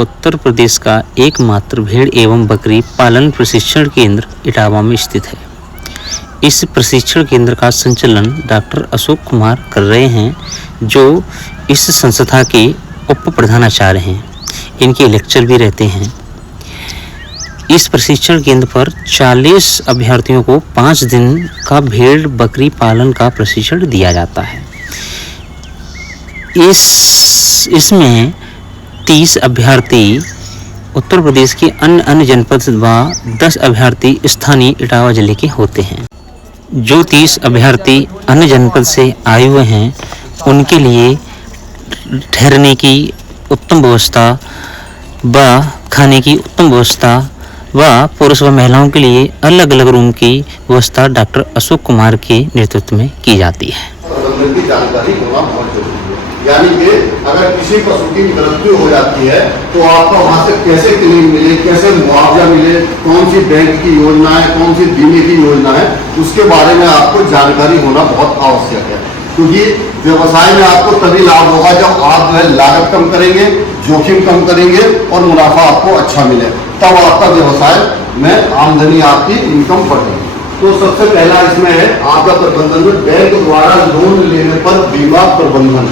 उत्तर प्रदेश का एकमात्र भेड़ एवं बकरी पालन प्रशिक्षण केंद्र इटावा में स्थित है। इस प्रशिक्षण केंद्र का संचालन डॉक्टर अशोक कुमार कर रहे हैं, जो इस संस्था के उप प्रधानाचार्य हैं। इनके लेक्चर भी रहते हैं। इस प्रशिक्षण केंद्र पर 40 अभ्यर्थियों को 5 दिन का भेड़ बकरी पालन का प्रशिक्षण दिया जाता है। इसमें 30 अभ्यर्थी उत्तर प्रदेश के अन्य जनपद व 10 अभ्यर्थी स्थानीय इटावा जिले के होते हैं। जो 30 अभ्यर्थी अन्य जनपद से आए हुए हैं, उनके लिए ठहरने की उत्तम व्यवस्था व खाने की उत्तम व्यवस्था व पुरुष व महिलाओं के लिए अलग अलग रूम की व्यवस्था डॉक्टर अशोक कुमार के नेतृत्व में की जाती है। की जानकारी होना बहुत जरूरी है। यानी कि अगर किसी पशु की मृत्यु हो जाती है तो आपको वहाँ से कैसे क्लेम मिले, कैसे मुआवजा मिले, कौन सी बैंक की योजना है, कौन सी बीमे की योजना है, उसके बारे में आपको जानकारी होना बहुत आवश्यक है। क्योंकि व्यवसाय में आपको तभी लाभ होगा जब आप जो है लागत कम करेंगे, जोखिम कम करेंगे और मुनाफा आपको अच्छा मिले, तब आपका व्यवसाय में आमदनी आपकी इनकम बढ़ेगी। तो सबसे पहला इसमें है आपका प्रबंधन में बैंक द्वारा लोन लेने पर बीमा प्रबंधन।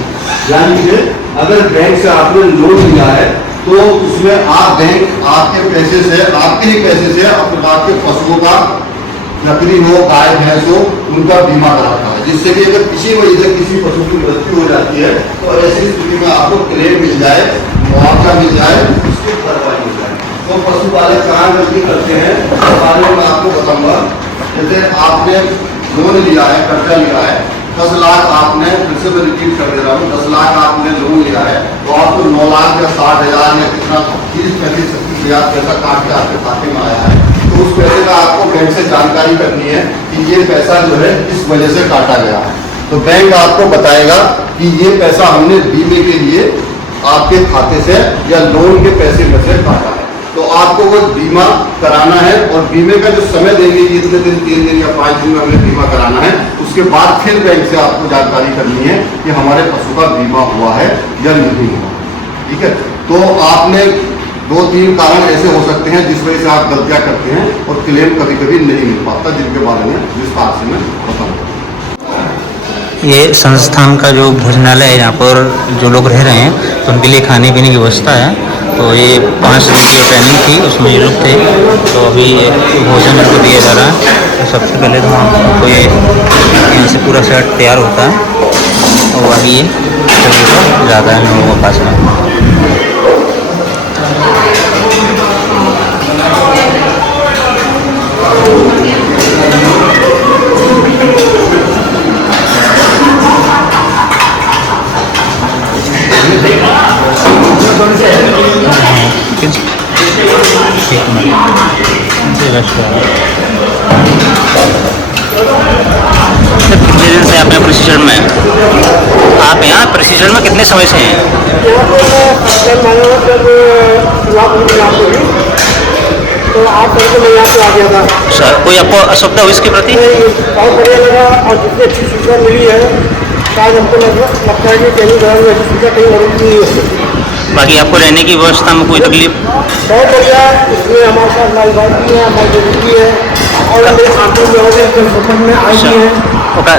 यानी कि अगर बैंक से आपने लोन लिया है तो उसमें आप बैंक आपके पैसे से, आपके ही पैसे से आपके पशुओं का, बकरी हो, गाय भैंस हो, उनका बीमा कराता है, जिससे कि अगर किसी वजह से किसी पशु की मृत्यु हो जाती है तो ऐसी स्थिति में आपको क्लेम मिल जाए, मुआवजा मिल जाए, उसकी भरपाई मिल जाए। तो पशुपालक कहाँ गलती करते हैं इस बारे में मैं आपको बताऊंगा। जैसे आपने लोन लिया है, कर्जा लिया है, 10 लाख आपने, फिर से मैं रिपीट कर दे रहा हूँ, 10 लाख आपने लोन लिया है तो आपको 9 लाख या 60,000 या कितना 30-35 पैसा काट के आपके खाते में आया है, तो उस पैसे का आपको बैंक से जानकारी करनी है कि ये पैसा जो है इस वजह से काटा गया है। तो बैंक आपको बताएगा कि ये पैसा हमने बीमे के लिए आपके खाते से या लोन के पैसे में से काटा है, तो आपको वो बीमा कराना है। और बीमे का जो समय देंगे, इतने दिन, 3 दिन या 5 दिन में हमें बीमा कराना है, उसके बाद फिर बैंक से आपको जानकारी करनी है कि हमारे पशु का बीमा हुआ है या नहीं हुआ। ठीक है, तो आपने 2-3 कारण ऐसे हो सकते हैं जिस वजह से आप गलतियां करते हैं और क्लेम कभी कभी नहीं मिल पाता, जिनके बारे में विस्तार से मैं बताऊंगा। ये संस्थान का जो भोजनालय है, यहाँ पर जो लोग रह रहे हैं तो उनके लिए खाने पीने की व्यवस्था है। तो ये 5 दिन की ट्रेनिंग थी, उसमें ये लोग थे, तो अभी भोजन इनको दिया जा रहा है। तो सबसे पहले तो आपको ये यहाँ से पूरा सेट तैयार होता है और आगे ये ज़्यादा है लोगों के पास में। कितने दिन से आपने प्रशिक्षण में? आप यहाँ प्रशिक्षण में कितने समय से हैं? तो आप मैं यहाँ पे आ गया था सर, कोई आपको असुविधा हुई इसके प्रति? बहुत बढ़िया लगा और जितनी अच्छी सूचना मिली है शायद हमको लगता है कि कहीं घर में ऐसी सूचना कहीं और नहीं हो सकती। बाकी आपको रहने की व्यवस्था में कोई तकलीफ? बहुत बढ़िया, इसमें हमारे साथ हमारी बात भी है, हमारी जरूरी है और मेरे साथियों में संपर्क में आई भी है।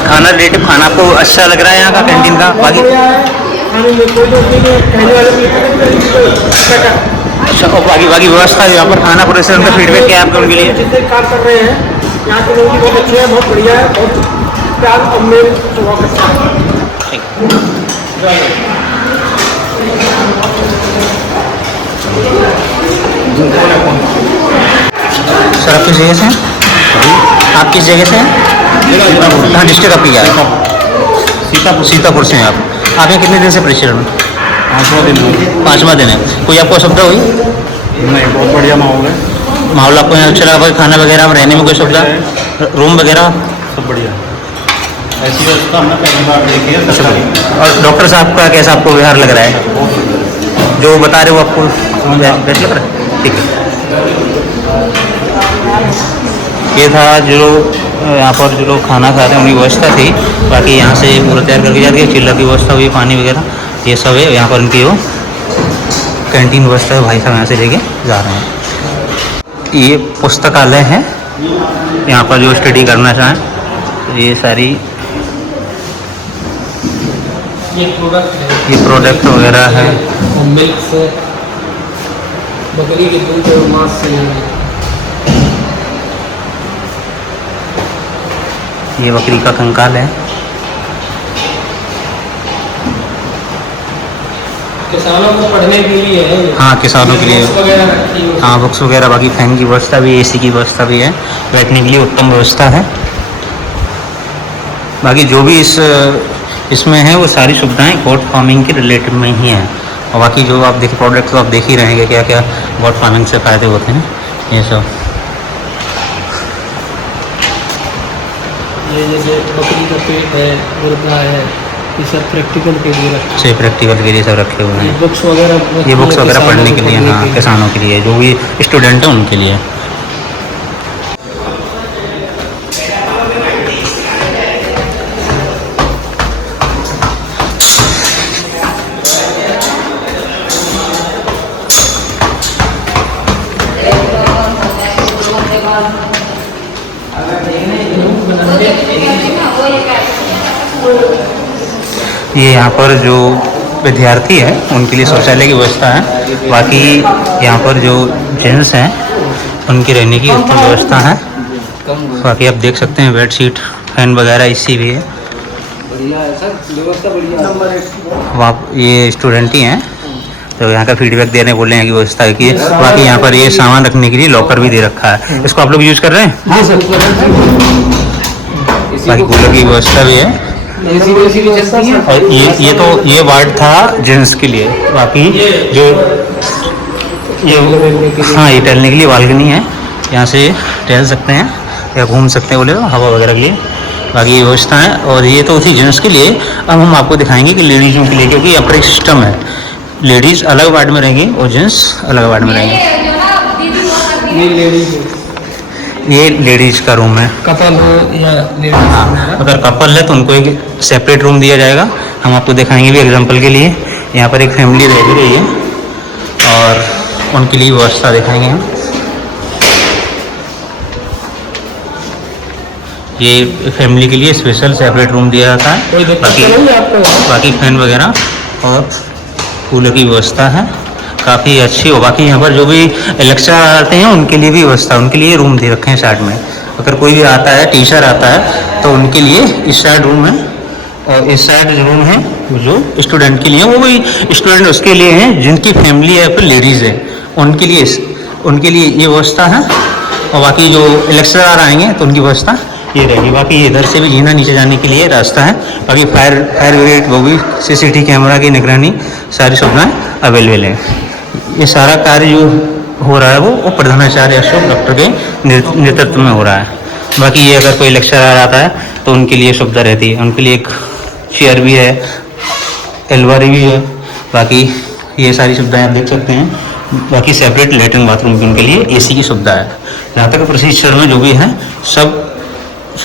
खाना रिलेटिव खाना आपको अच्छा लग रहा है यहाँ का कैंटीन का? बाकी खाने में कोई दोष नहीं है, कहने वाले अच्छा, और बाकी व्यवस्था यहाँ पर खाना प्रोसेस उनका फीडबैक क्या है आपके उनके लिए? जितने काम कर रहे हैं यहाँ के लोग भी बहुत अच्छे हैं, बहुत बढ़िया है, बहुत प्यार और मेल स्वभाव करता है। सर, आप किस जगह से हैं? आप किस जगह से हैं? कहाँ डिस्ट्रिक्ट आपकी क्या है? सीतापुर से हैं आप। आप यहाँ कितने दिन से प्रशिक्षण में? 5वां दिन है। कोई आपको असुविधा हुई? नहीं, बहुत बढ़िया माहौल है। माहौल आपको यहाँ अच्छा लगा? खाना वगैरह, रहने में कोई सुविधा, रूम वगैरह सब बढ़िया। ऐसी व्यवस्था हमने पहली बार देखी है सरकारी। और डॉक्टर साहब का कैसा आपको व्यवहार लग रहा है? जो बता रहे हो आपको बेस्ट लग रहा है? ठीक है। ये था जो यहाँ पर जो लोग खाना खा रहे हैं उनकी व्यवस्था थी। बाकी यहाँ से पूरा तैयार करके जाती है, चिल्लर की व्यवस्था हुई, पानी वगैरह ये सब है यहाँ पर इनकी हो। कैंटीन व्यवस्था है, भाई साहब यहाँ से लेके जा रहे हैं। ये पुस्तकालय है, यहाँ पर जो स्टडी करना चाहें तो ये सारी ये प्रोडक्ट वगैरह है। मिल्क से बकरी के दूध और मांस से ये बकरी का कंकाल है। किसानों को पढ़ने के लिए है। हाँ, किसानों के लिए बुक्स वगैरह रखी हुई है। हाँ, बुक्स वगैरह, बाकी फैन की व्यवस्था भी, एसी की व्यवस्था भी है, बैठने के लिए उत्तम व्यवस्था है। बाकी जो भी इसमें है वो सारी सुविधाएं गोट फार्मिंग के रिलेटेड में ही हैं। और बाकी जो आप देखिए प्रोडक्ट तो आप देख ही रहे हैं कि क्या क्या गोट फार्मिंग से फ़ायदे होते हैं। ये सब ये जैसे बकरी का पेट है, मुर्गा है, ये सब प्रैक्टिकल के लिए रखा से प्रैक्टिकल के लिए सब रखे हुए है। हैं। बुक्स वगैरह ये बुक्स वगैरह पढ़ने के लिए, हाँ, किसानों के लिए, जो भी स्टूडेंट हैं उनके लिए। ये यहाँ पर जो विद्यार्थी है उनके लिए शौचालय की व्यवस्था है। बाकी यहाँ पर जो जेंट्स हैं उनकी रहने की उत्तम व्यवस्था है। बाकी आप देख सकते हैं बेड शीट, फैन वगैरह इसी भी है। बढ़िया है सर, व्यवस्था बढ़िया है। आप ये स्टूडेंट ही हैं तो यहाँ का फीडबैक देने बोल रहे हैं कि व्यवस्था की है। बाकी यहाँ पर ये सामान रखने के लिए लॉकर भी दे रखा है। इसको आप लोग यूज़ कर रहे हैं? हाँ सर। बाकी कूलर की व्यवस्था भी है। और ये वार्ड था जेंट्स के लिए। बाकी जो ये हाँ, ये टहलने के लिए बालकनी है, यहाँ से टहल सकते हैं या घूम सकते हैं बोले तो हवा वगैरह के लिए। बाकी ये व्यवस्था है। और ये तो थी जेंट्स के लिए। अब हम आपको दिखाएंगे कि लेडीज़ों के लिए, क्योंकि यहाँ पर एक सिस्टम है, लेडीज़ अलग वार्ड में रहेंगी और जेंट्स अलग वार्ड में रहेंगे। ये लेडीज़ का रूम है। कपल हो या लेडीज। हाँ, अगर कपल है तो उनको एक सेपरेट रूम दिया जाएगा। हम आपको दिखाएंगे भी एग्जांपल के लिए। यहाँ पर एक फैमिली रह भी रही है और उनके लिए व्यवस्था दिखाएंगे हम। ये फैमिली के लिए स्पेशल सेपरेट रूम दिया जाता है। बाकी फैन वगैरह और कूलर की व्यवस्था है, काफ़ी अच्छी हो। बाकी यहाँ पर जो भी लेक्चर आते हैं उनके लिए भी व्यवस्था, उनके लिए रूम दे रखे हैं साइड में। अगर कोई भी आता है, टीचर आता है, तो उनके लिए इस साइड रूम है और इस साइड रूम है जो स्टूडेंट के लिए। वो भी स्टूडेंट उसके लिए हैं जिनकी फैमिली है फिर लेडीज़ है, उनके लिए ये व्यवस्था है। और बाकी जो लेक्चरर आएंगे तो उनकी व्यवस्था ये रहेगी। बाकी इधर से भी जीना नीचे जाने के लिए रास्ता है। बाकी फायर ब्रिगेड, वो भी CCTV कैमरा की निगरानी, सारी सुविधाएँ अवेलेबल है। ये सारा कार्य जो हो रहा है वो प्रधानाचार्य अशोक डॉक्टर के नेतृत्व में हो रहा है। बाकी ये अगर कोई लेक्चरर आता है तो उनके लिए सुविधा रहती है। उनके लिए एक चेयर भी है, अलमारी भी है। बाकी ये सारी सुविधाएं आप देख सकते हैं। बाकी सेपरेट लेटरिन बाथरूम भी उनके लिए AC की सुविधा है। यहाँ तक प्रशिक्षण में जो भी है सब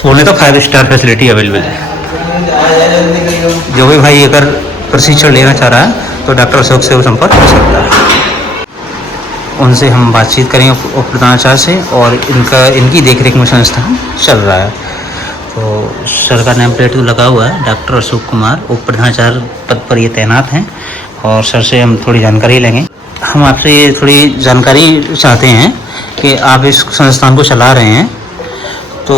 बोले तो 5 स्टार फैसिलिटी अवेलेबल है। जो भी भाई अगर प्रशिक्षण लेना चाह रहा है तो डॉक्टर अशोक से वो संपर्क कर सकता है। उनसे हम बातचीत करेंगे उप प्रधानाचार्य से, और इनकी देखरेख में संस्थान चल रहा है। तो सर का नेम प्लेट लगा हुआ है, डॉक्टर अशोक कुमार उप प्रधानाचार्य पद पर ये तैनात हैं। और सर से हम थोड़ी जानकारी लेंगे। हम आपसे ये थोड़ी जानकारी चाहते हैं कि आप इस संस्थान को चला रहे हैं, तो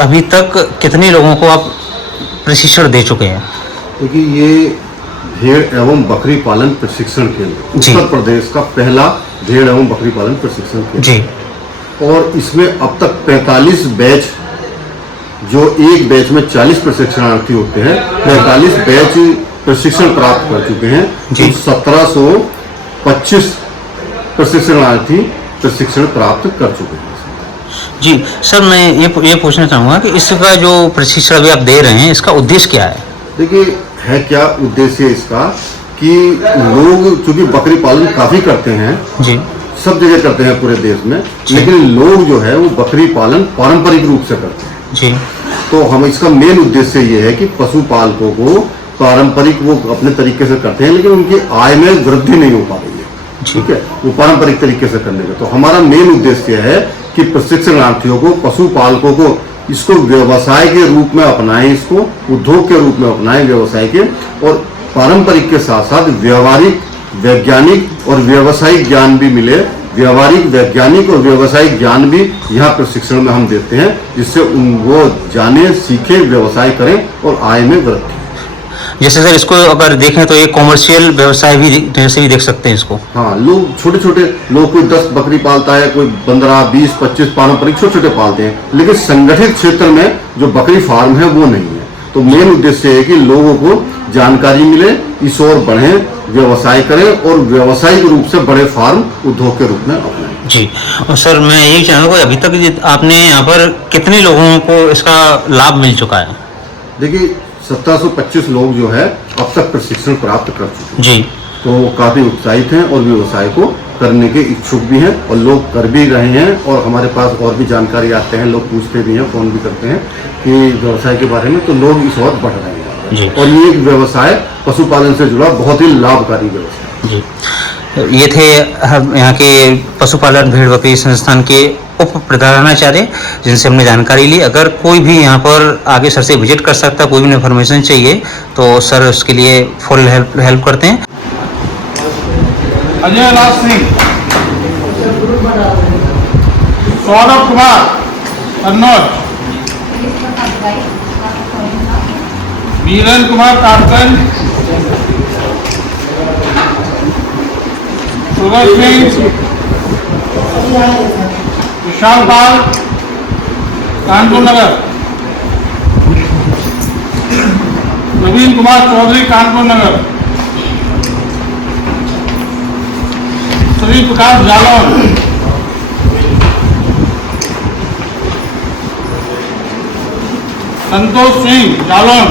अभी तक कितने लोगों को आप प्रशिक्षण दे चुके हैं? देखिए, ये भेड़ एवं बकरी पालन प्रशिक्षण केंद्र उत्तर प्रदेश का पहला भेड़ एवं बकरी पालन प्रशिक्षण केंद्र जी। और इसमें अब तक 45 बैच, जो एक बैच में 40 प्रशिक्षणार्थी होते हैं, 45 बैच प्रशिक्षण प्राप्त कर चुके हैं। जी। 1725 प्रशिक्षणार्थी प्रशिक्षण प्राप्त कर चुके हैं। जी सर, मैं ये पूछना चाहूँगा कि इसका जो प्रशिक्षण अभी आप दे रहे हैं, इसका उद्देश्य क्या है? देखिए, है क्या उद्देश्य इसका कि लोग चूंकि बकरी पालन काफ़ी करते हैं जी, सब जगह करते हैं पूरे देश में, लेकिन लोग जो है वो बकरी पालन पारंपरिक रूप से करते हैं जी। तो हम इसका मेन उद्देश्य ये है कि पशुपालकों को पारंपरिक वो अपने तरीके से करते हैं, लेकिन उनकी आय में वृद्धि नहीं हो पा रही है। ठीक है, वो पारंपरिक तरीके से करने का। तो हमारा मेन उद्देश्य है कि प्रशिक्षणार्थियों को, पशुपालकों को इसको व्यवसाय के रूप में अपनाएं, इसको उद्योग के रूप में अपनाएं व्यवसाय के, और पारंपरिक के साथ साथ व्यवहारिक, वैज्ञानिक और व्यवसायिक ज्ञान भी मिले। व्यवहारिक, वैज्ञानिक और व्यवसायिक ज्ञान भी यहाँ प्रशिक्षण में हम देते हैं, जिससे वो जाने, सीखे, व्यवसाय करें और आय में वृद्धि। जैसे सर इसको अगर देखें तो ये कॉमर्शियल व्यवसाय भी जैसे भी देख सकते हैं इसको। हाँ, लोग छोटे छोटे लोग, कोई 10 बकरी पालता है, कोई 15, 20, 25 पारंपरिक छोटे छोटे पालते हैं, लेकिन संगठित क्षेत्र में जो बकरी फार्म है वो नहीं है। तो मेन उद्देश्य है कि लोगों को जानकारी मिले, इस ओर बढ़े, व्यवसाय करें और व्यवसायिक रूप से बड़े फार्म उद्योग के रूप में अपनाएं। जी, और सर मैं यही चाहूँगा, अभी तक आपने यहाँ पर कितने लोगों को इसका लाभ मिल चुका है? देखिए 1725 लोग जो है अब तक प्रशिक्षण प्राप्त कर चुके हैं जी। तो काफी उत्साहित हैं और व्यवसाय को करने के इच्छुक भी हैं और लोग कर भी रहे हैं। और हमारे पास और भी जानकारी आते हैं, लोग पूछते भी हैं, फोन भी करते हैं कि व्यवसाय के बारे में, तो लोग इस ओर बढ़ रहे हैं। जी। और ये एक व्यवसाय पशुपालन से जुड़ा बहुत ही लाभकारी व्यवसाय। जी, ये थे यहाँ के पशुपालन भेड़ बकरी संस्थान के उप प्रधानाचार्य, जिनसे हमने जानकारी ली। अगर कोई भी यहाँ पर आगे सर से विजिट कर सकता है, कोई भी इन्फॉर्मेशन चाहिए तो सर उसके लिए फुल हेल्प करते हैं। अजय लाल सिंह, सौरभ कुमार कन्नौज, वीरेंद्र कुमार काटगंज, सूरज सिंह, विशाल पाल कानपुर नगर, नवीन कुमार चौधरी कानपुर नगर, श्री प्रकाश जालौन, संतोष सिंह जालौन,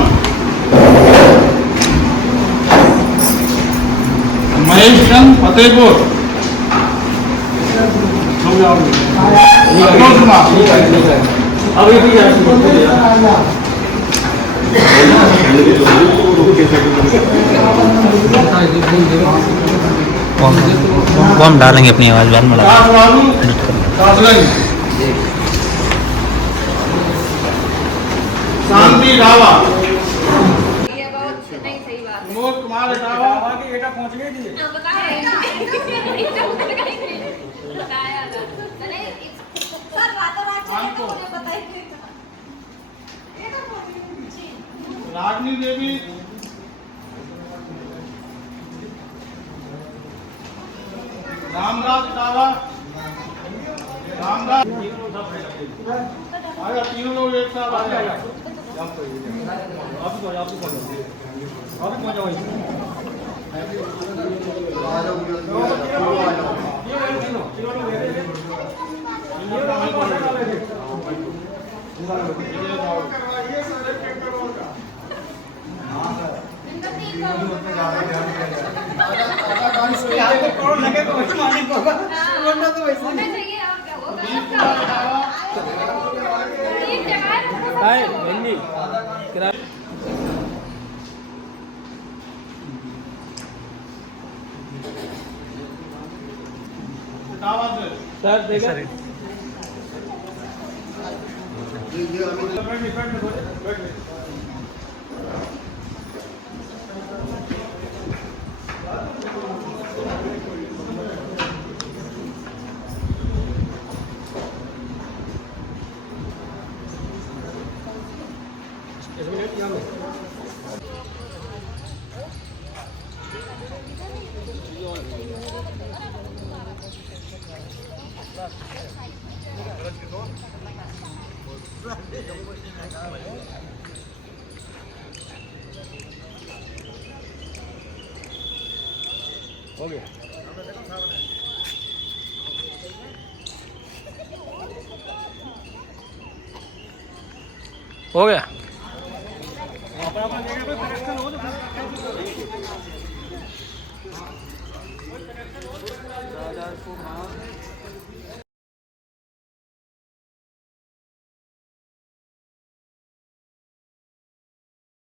महेश चंद फतेहपुर, संतोष कुमार, वो हम डालेंगे अपनी आवाज़ बाद में शांति रावा, ये बहुत नहीं सही बात है। विनोद कुमार रावा, बताया था। नहीं, सर बातों बात चाहिए तो मुझे बताइए। रागनी देवी, रामराज रावा, रामराज आया, तीनों लोग एक साथ आ जाएगा। होना चाहिए और क्या होगा सबका। ठीक है सर देखा हो गया। हो गया।